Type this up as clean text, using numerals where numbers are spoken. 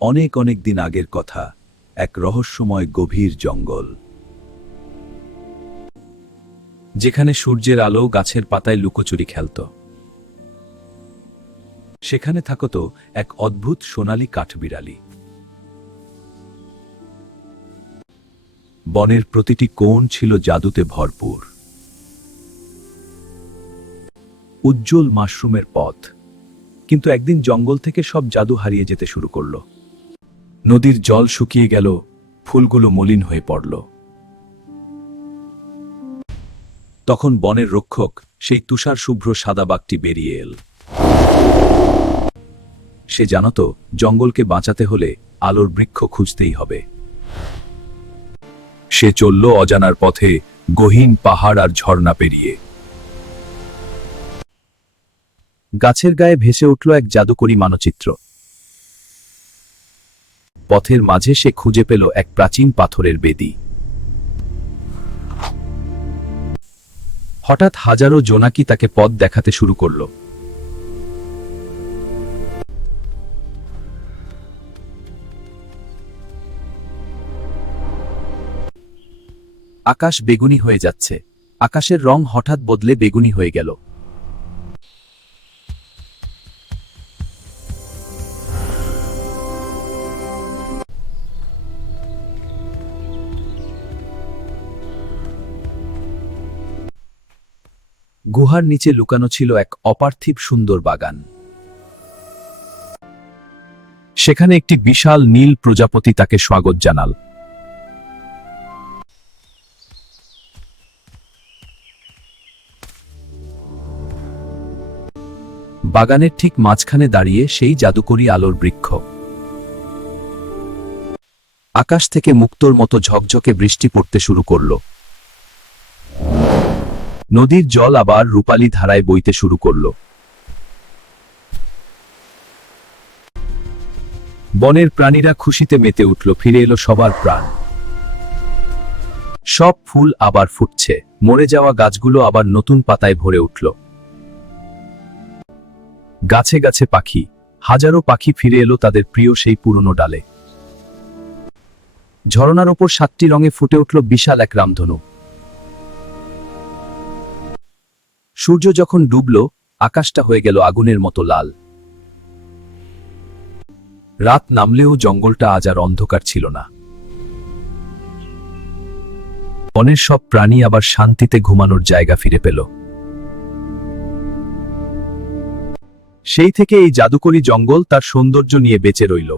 অনেক অনেক দিন আগের কথা, এক রহস্যময় গভীর জঙ্গল, যেখানে সূর্যের আলো গাছের পাতায় লুকোচুরি খেলত। সেখানে থাকত এক অদ্ভুত সোনালী কাঠবিড়ালি। বনের প্রতিটি কোণ ছিল জাদুতে ভরপুর। উজ্জ্বল মাশরুমের পথ। কিন্তু একদিন জঙ্গল থেকে সব জাদু হারিয়ে যেতে শুরু করল। নদীর জল শুকিয়ে গেল, ফুলগুলো মলিন হয়ে পড়ল। তখন বনের রক্ষক, সেই তুষার শুভ্র সাদা বাঘটি বেরিয়ে এল। সে জানত, জঙ্গলকে বাঁচাতে হলে আলোর বৃক্ষ খুঁজতেই হবে। সে চলল অজানার পথে, গহীন পাহাড় আর ঝর্ণা পেরিয়ে। গাছের গায়ে ভেসে উঠল এক জাদুকরী মানচিত্র। পথের মাঝে সে খুঁজে পেল এক প্রাচীন পাথরের বেদি। হঠাৎ হাজারো জোনাকি তাকে পথ দেখাতে শুরু করল। আকাশ বেগুনি হয়ে যাচ্ছে। আকাশের রং হঠাৎ বদলে বেগুনি হয়ে গেল। গুহার নিচে লুকানো ছিল এক অপার্থিব সুন্দর বাগান। সেখানে একটি বিশাল নীল প্রজাপতি তাকে স্বাগত জানাল। বাগানের ঠিক মাঝখানে দাঁড়িয়ে সেই জাদুকরী আলোর বৃক্ষ। আকাশ থেকে মুক্তোর মতো ঝকঝকে বৃষ্টি পড়তে শুরু করল। নদীর জল আবার রূপালী ধারায় বইতে শুরু করল। বনের প্রাণীরা খুশিতে মেতে উঠল, ফিরে এলো সবার প্রাণ। সব ফুল আবার ফুটছে, মরে যাওয়া গাছগুলো আবার নতুন পাতায় ভরে উঠল। গাছে গাছে পাখি, হাজারো পাখি ফিরে এলো তাদের প্রিয় সেই পুরনো ডালে। ঝরনার ওপর 7টি রঙে ফুটে উঠল বিশাল এক রামধনু। সূর্য যখন ডুবল, আকাশটা হয়ে গেল আগুনের মতো লাল। রাত নামলেও জঙ্গলটা আজ আর অন্ধকার ছিল না। বনের সব প্রাণী আবার শান্তিতে ঘুমানোর জায়গা ফিরে পেল। সেই থেকে এই জাদুকরী জঙ্গল তার সৌন্দর্য নিয়ে বেঁচে রইল।